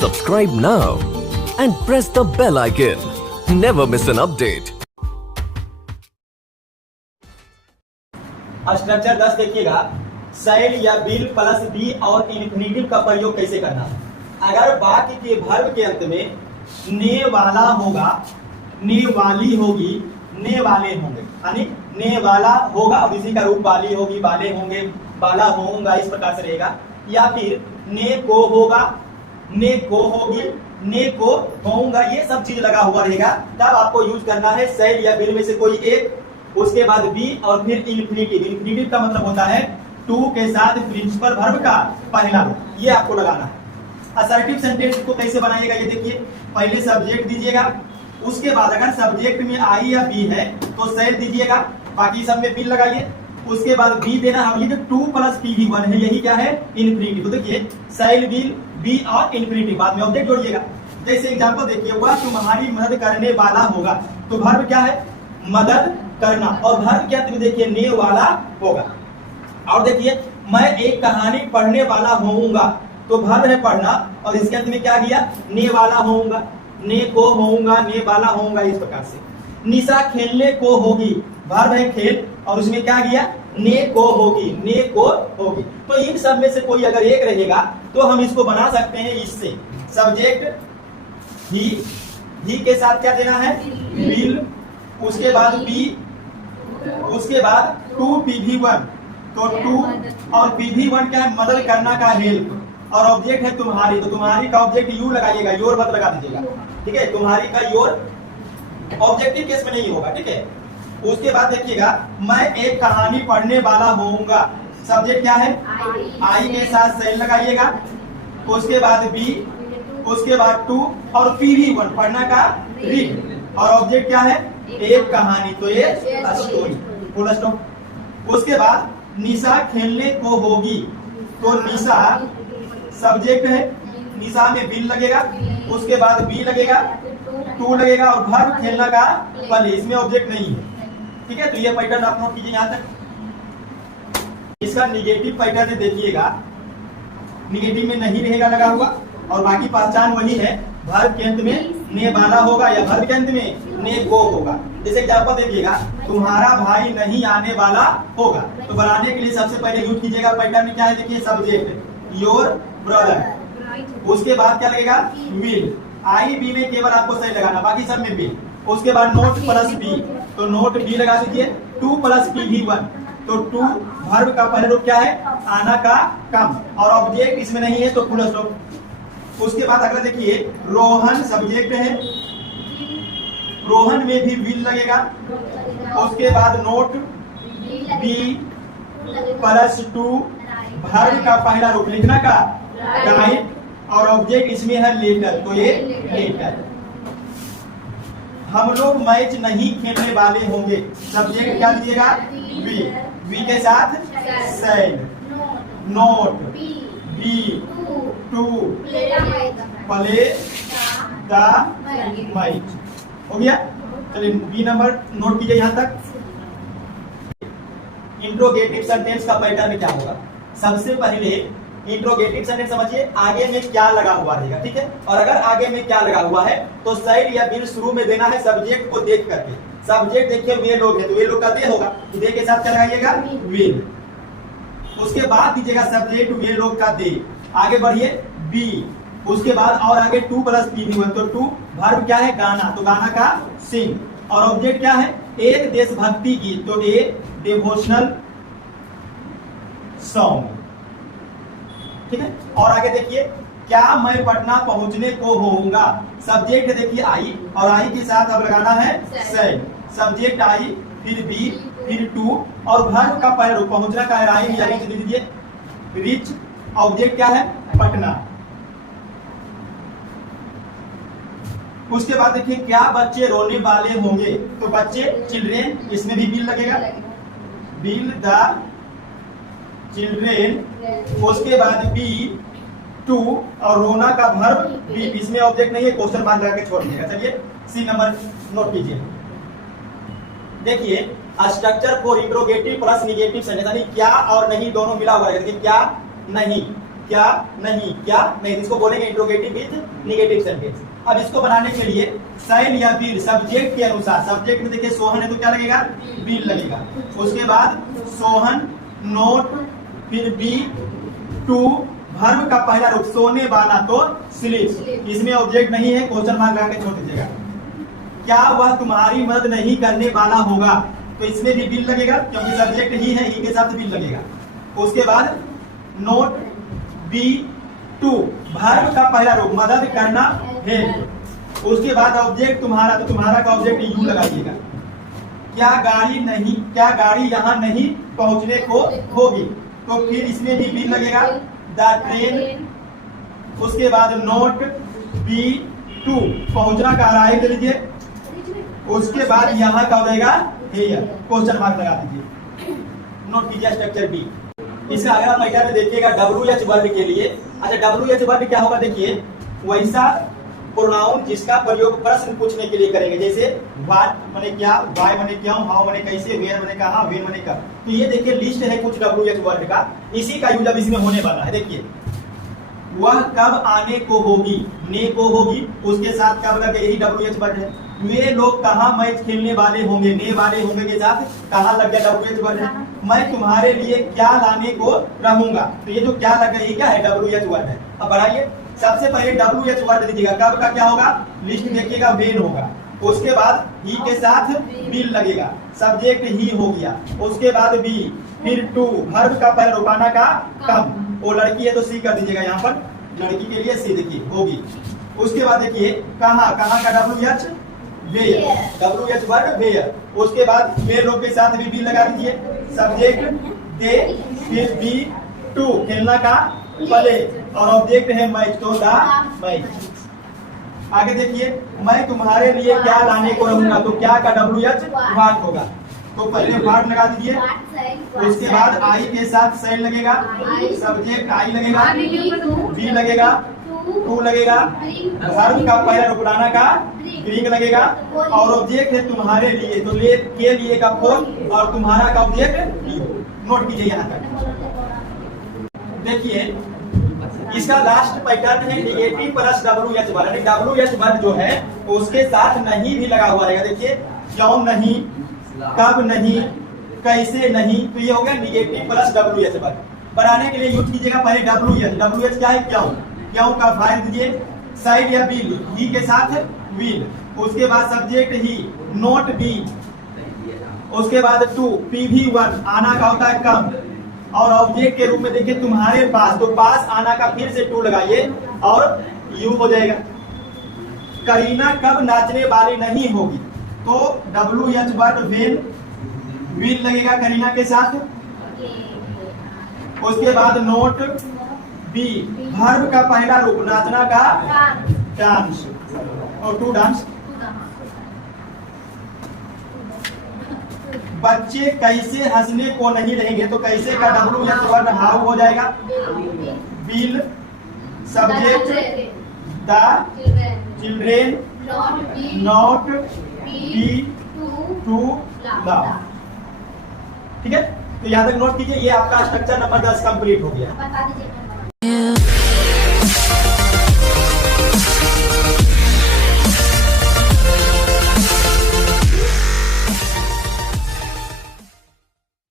Subscribe now and press the bell icon. Never miss an update. Structure 10 देखिएगा, cell या bill plus B और infinitive का प्रयोग कैसे करना है। अगर वाक्य के वर्ब के अंत में ने वाला होगा, ने वाली होगी, ने वाले होंगे, यानी ने वाला होगा और इसी का रूप वाली होगी, वाले होंगे, वाला होगा, इस प्रकार से रहेगा। या फिर ने को होगा, ने को होगी, ने को होऊंगा, ये सब चीज लगा हुआ रहेगा, तब आपको यूज करना है सैल या बिल में से कोई एक, उसके बाद बी और फिर इन्फिनेटिव। इन्फिनेटिव का मतलब होता है टू के साथ प्रिंसिपल वर्ब का पहला रूप, ये आपको लगाना है। असर्टिव सेंटेंस को कैसे बनाइएगा ये देखिए, पहले सब्जेक्ट दीजिएगा, उसके बाद अगर सब्जेक्ट में आई या बी है तो सैल दीजिएगा, बाकी सब में बिल लगाइए, उसके बाद बी देना है। ये जो 2 + PD1 है, यही क्या है, इन्फिनेटिव। तो देखिए सैल, बिल, बी और इन्फिनेटिव, बाद में ऑब्जेक्ट जोड़िएगा। जैसे एग्जांपल देखिए, वह तुम्हारी मदद करने वाला होगा, तो वर्ब क्या है, मदद करना, और वर्ब क्या देखिए ने वाला होगा। और देखिए मैं एक कहानी पढ़ने वाला होऊंगा, तो वर्ब है पढ़ना, और इसके अंत में क्या किया, ने वाला होऊंगा, ने को होऊंगा, ने वाला होऊंगा, इस प्रकार से। निशा खेलने को होगी, वर्ब है खेल, और उसमें क्या किया, ने को होगी, ने को होगी। तो इन सब में से कोई अगर एक रहेगा तो हम इसको बना सकते हैं इससे, सब्जेक्ट ही के साथ क्या देना है, विल, उसके बाद बी, उसके बाद 2 PD1, तो 2 और PD1 क्या है, मदद करना का हेल्प, और ऑब्जेक्ट है तुम्हारी, तो तुम्हारी का ऑब्जेक्ट यू लगाइएगा, योर मत लगा दीजिएगा, ठीक है। तुम्हारी का योर ऑब्जेक्टिव केस में नहीं होगा, ठीक है। उसके बाद देखिएगा, मैं एक कहानी पढ़ने वाला होऊंगा, सब्जेक्ट क्या है, आई के साथ सैल लगाइएगा, उसके बाद बी, उसके बाद 2 और PD1 पढ़ना का रीड, और ऑब्जेक्ट क्या है, एक कहानी, तो ये स्टोरी, फुल स्टॉप। उसके बाद निशा खेलने को होगी, तो निशा सब्जेक्ट है, निशा में बिल लगेगा, उसके बाद बी लगेगा, 2 लगेगा, और वर्ब खेलना का पहले, इसमें ऑब्जेक्ट नहीं है, ठीक है। तो ये पैटर्न आप नोट कीजिए यहाँ तक। इसका निगेटिव पैटर्न देखिएगा, निगेटिव में नहीं रहेगा लगा हुआ, और बाकी पहचान वही है, वर्ब के अंत में ने वाला होगा या वर्ब के अंत में ने को होगा। जैसे एग्जांपल देखिएगा, तुम्हारा भाई नहीं आने वाला होगा, तो बनाने के लिए सबसे पहले यूज कीजिएगा पैटर्न क्या है, देखिए सब्जेक्ट योर ब्रदर, उसके बाद क्या लगेगा, विल, आई बी में केवल आपको सही लगाना, बाकी सब में बिल। उसके बाद नोट प्लस बी, तो नोट बी लगा दीजिए, 2 + PD1, तो 2 वर्ब का पहले रूप क्या है, आना का कम, और ऑब्जेक्ट इसमें नहीं है, तो फुल स्टॉप। उसके बाद अगला देखिए, रोहन सब्जेक्ट है, रोहन में भी विल लगेगा, उसके बाद नोट बी + 2 वर्ब का पहला रूप लिखना का राइट, और ऑब्जेक्ट इसमें है लेटर, तो ये लेटर। हम लोग मैच नहीं खेलने वाले होंगे, सब्जेक्ट क्या लीजिएगा, वी के साथ shall, not be 2 play the match, हो गया। चलिए बी नंबर नोट कीजिए यहाँ तक। इंट्रोगेटिव सेंटेंस का पैटर्न क्या होगा, सबसे पहले इंट्रोगेटिव सेंटेंस समझिए, आगे में क्या लगा हुआ रहेगा, ठीक है। और अगर आगे में क्या लगा हुआ है तो सैल या बिल शुरू में देना है सब्जेक्ट को देख करके। सब्जेक्ट देखिए वे लोग है, तो वे लोग का दे होगा, तो दे के साथ क्या लगाइएगा, विल, उसके बाद दीजिएगा सब्जेक्ट वे लोग का दे, आगे बढ़िए बी, उसके बाद और आगे 2 + PD1, तो 2 वर्ब क्या है, गाना, तो गाना का सिंग, और ऑब्जेक्ट क्या है, एक देशभक्ति गीत, तो ए डिवोशनल सॉन्ग, ठीक है। और आगे देखिए, क्या मैं पटना पहुंचने को होऊंगा, सब्जेक्ट देखिए आई, और आई के साथ अब लगाना है सैल, सब्जेक्ट आई, फिर बी, फिर 2, और वर्ब का पहला रूप पहुंचना का है, आई या रीच दीजिए, रीच, ऑब्जेक्ट क्या है, पटना। उसके बाद देखिए, क्या बच्चे रोने वाले होंगे, तो बच्चे चिल्ड्रेन, इसमें भी बिल लगेगा, बिल द चिल्ड्रेन, उसके बाद बी 2, और रोना का वर्ब बी, इसमें ऑब्जेक्ट नहीं है, क्वेश्चन मार्क लगा के छोड़ दीजिएगा। चलिए सी नंबर नोट कीजिए। देखिए structure for interrogative plus negative sentence, यानी क्या और नहीं दोनों मिला हुआ है, क्या नहीं, क्या नहीं, इसको बोलेंगे इंट्रोगेटिव विद नेगेटिव सेंटेंस। अब इसको बनाने के लिए शैल या बील सब्जेक्ट के अनुसार, सब्जेक्ट में देखिए सोहन है तो क्या लगेगा, बील लगेगा। उसके बाद सोहन, नोट, फिर बी, टू, वर्ब का पहला रूप सोने वाला तो स्लीप, इसमें ऑब्जेक्ट नहीं है, क्वेश्चन मार्क लगा के छोड़ दीजिएगा। क्या वह तुम्हारी मदद नहीं करने वाला होगा, तो इसमें भी बिल लगेगा क्योंकि सब्जेक्ट ही है, ही के साथ बिल लगेगा। उसके बाद नोट, बी, टू, वर्ब का पहला रूप मदद करना है। उसके बाद ऑब्जेक्ट तुम्हारा, तो तुम्हारा का ऑब्जेक्ट यू लगाइएगा। क्या गाड़ी यहाँ नहीं पहुंचने को होगी, तो फिर इसमें भी बिल लगेगा, द ट्रेन। उसके बाद नोट, बी, टू, पहुंचना का राइट लीजिए। उसके बाद यहाँ का हो जाएगा हेयर, क्वेश्चन मार्क लगा दीजिए। नोट कीजिए स्ट्रक्चर बी। इसका अगला पैटर्न में देखिएगा WH वर्ब के लिए। अच्छा, WH वर्ब क्या होगा, देखिए वैसा प्रोनाउन जिसका प्रयोग प्रश्न पूछने के लिए करेंगे, जैसे व्हाट माने क्या, व्हाई माने क्यों, हाउ माने कैसे, वेयर माने कहां, व्हेन माने कब। तो ये देखिए लिस्ट है कुछ WH वर्ब का, इसी का यूज अब इसमें होने वाला है। देखिए वह कब आने को होगी, ने को होगी, उसके साथ कब लगे, यही WH वर्ब है। वे लोग कहाँ मैच खेलने वाले होंगे, ने वाले होंगे के साथ कहाँ लग गया, WH वर्ब है। मैं तुम्हारे लिए क्या लाने को रहूंगा, तो ये जो क्या लग गया ये क्या है, WH वर्ब है। अब बढ़ाइए, सबसे पहले WH वर्ब दीजिएगा, कब का क्या होगा, लिस्ट देखिएगा, वेन होगा। उसके बाद ही के साथ बिल लगेगा, सब्जेक्ट ही हो गया। उसके बाद बी, फिर टू, वर्ब का पहले रुकाना का कब, वो लड़की है तो सी कर दीजिएगा, यहाँ पर लड़की के लिए सी देखिए होगी। उसके बाद देखिए कहाँ का WH where, WH verb where. उसके बाद वे लोग के साथ भी बी लगा दीजिए, सब्जेक्ट दे, फिर बी, टू, खेलना का प्ले, और ऑब्जेक्ट है मैच, तो द मैच। आगे देखिए मैं तुम्हारे लिए क्या लाने को रहूंगा, तो क्या का WH व्हाट होगा, तो पहले व्हाट लगा दीजिए। उसके बाद आई के साथ सैल लगेगा, सब्जेक्ट आई लगेगा, बी लगेगा, टू लगेगा, वर्ब का पहला रुकलाना का ग्रींग लगेगा, और ऑब्जेक्ट है तुम्हारे लिए, तो ले के लिए का फोर, और तुम्हारा का ऑब्जेक्ट यू। नोट कीजिए यहाँ तक। देखिए इसका लास्ट पैटर्न है नेगेटिव प्लस WH वर्ब, यानी WH वर्ब जो है उसके साथ नहीं भी लगा हुआ रहेगा। देखिए क्यों नहीं, कब नहीं, कैसे नहीं, तो ये हो गया नेगेटिव प्लस WH वर्ब। बनाने के लिए यूज कीजिएगा पहले WH क्या है, क्यों का फाइल दीजिए, साइड या बिल, ही के साथ विल। उसके बाद सब्जेक्ट ही, नोट बी। उसके बाद टू, PV1 आना का होता है कम, और ऑब्जेक्ट के रूप में देखिए तुम्हारे पास, तो पास आना का फिर से टू लगाइए और यू हो जाएगा। करीना कब नाचने वाली नहीं होगी, तो WH वर्ब वेन, विल लगेगा करीना के साथ। उसके बाद नोट बी, वर्ब का पहला रूप नाचना का डांस, और टू डांस। बच्चे कैसे हंसने को नहीं रहेंगे, तो कैसे का WH वर्ब हाउ हो जाएगा, will, subject the children, not be, to love. ठीक है, तो यहाँ तक नोट कीजिए, ये आपका स्ट्रक्चर नंबर 10 कंप्लीट हो गया।